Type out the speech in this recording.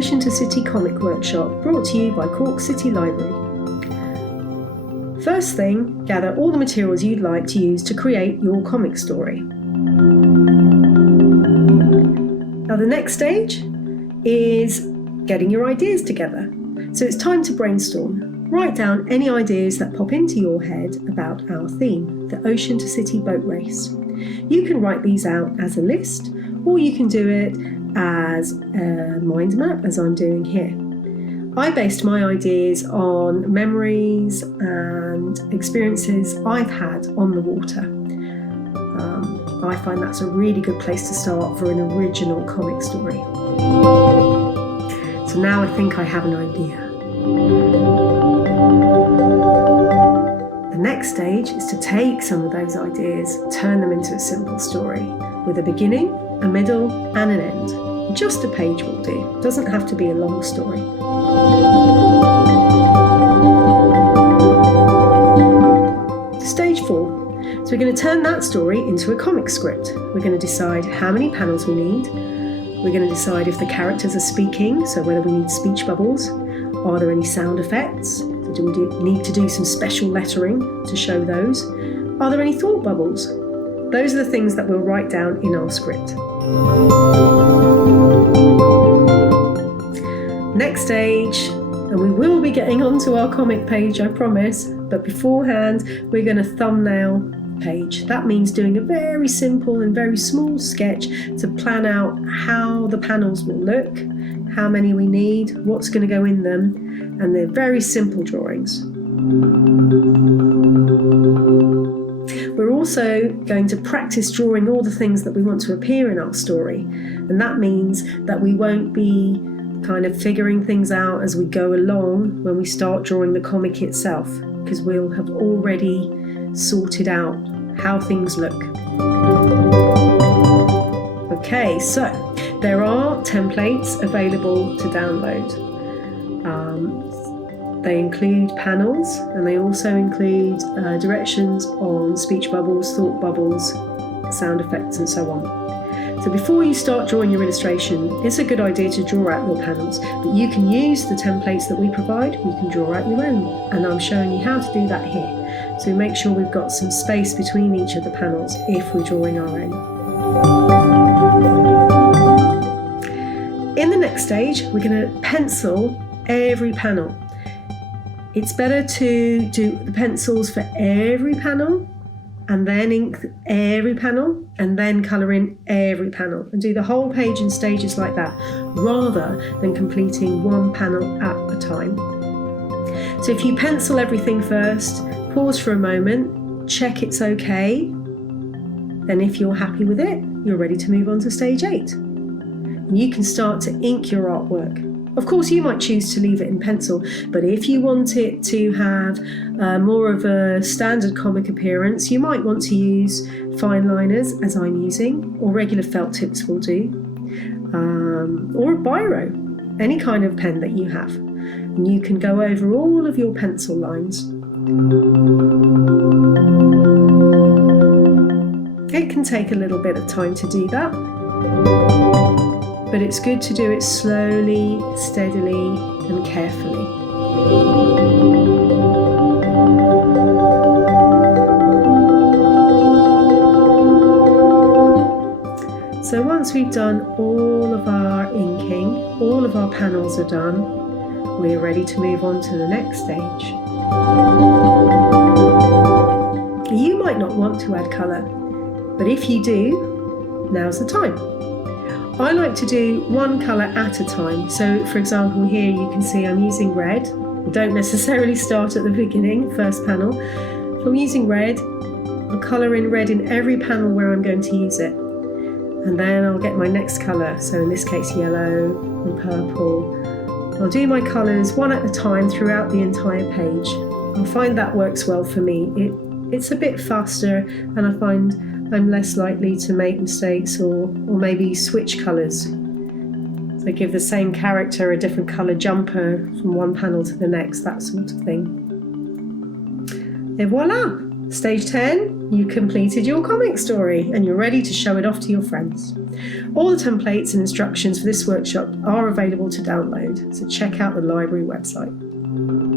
Ocean to City Comic Workshop, brought to you by Cork City Library. First thing, gather all the materials you'd like to use to create your comic story. Now the next stage is getting your ideas together. So it's time to brainstorm. Write down any ideas that pop into your head about our theme, the Ocean to City boat race. You can write these out as a list, or you can do it as a mind map, as I'm doing here. I based my ideas on memories and experiences I've had on the water. I find that's a really good place to start for an original comic story. So now I think I have an idea. The next stage is to take some of those ideas, turn them into a simple story with a beginning, a middle and an end. Just a page will do. It doesn't have to be a long story. Stage 4. So we're going to turn that story into a comic script. We're going to decide how many panels we need. We're going to decide if the characters are speaking, so whether we need speech bubbles. Are there any sound effects? So do we need to do some special lettering to show those? Are there any thought bubbles? Those are the things that we'll write down in our script. Next stage, and we will be getting onto our comic page, I promise, but beforehand we're going to thumbnail page. That means doing a very simple and very small sketch to plan out how the panels will look, how many we need, what's going to go in them, and they're very simple drawings. We're also going to practice drawing all the things that we want to appear in our story, and that means that we won't be kind of figuring things out as we go along when we start drawing the comic itself, because we'll have already sorted out how things look. Okay, so there are templates available to download. They include panels, and they also include directions on speech bubbles, thought bubbles, sound effects and so on. So before you start drawing your illustration, it's a good idea to draw out your panels, but you can use the templates that we provide. You can draw out your own, and I'm showing you how to do that here. So make sure we've got some space between each of the panels if we're drawing our own. In the next stage, we're going to pencil every panel. It's better to do the pencils for every panel and then ink every panel and then colour in every panel, and do the whole page in stages like that, rather than completing one panel at a time. So if you pencil everything first, pause for a moment, check it's okay, then if you're happy with it, you're ready to move on to stage 8. And you can start to ink your artwork. Of course, you might choose to leave it in pencil, but if you want it to have more of a standard comic appearance, you might want to use fine liners, as I'm using, or regular felt tips will do, or a biro, any kind of pen that you have. And you can go over all of your pencil lines. It can take a little bit of time to do that, but it's good to do it slowly, steadily and carefully. So once we've done all of our inking, all of our panels are done, we're ready to move on to the next stage. You might not want to add colour, but if you do, now's the time. I like to do one colour at a time. So for example, here you can see I'm using red. I don't necessarily start at the beginning, first panel. If I'm using red, I'll colour in red in every panel where I'm going to use it. And then I'll get my next colour, so in this case yellow and purple. I'll do my colours one at a time throughout the entire page. I find that works well for me. It's a bit faster, and I find I'm less likely to make mistakes or maybe switch colours. So give the same character a different colour jumper from one panel to the next, that sort of thing. Et voila! Stage 10 you completed your comic story and you're ready to show it off to your friends. All the templates and instructions for this workshop are available to download, so check out the library website.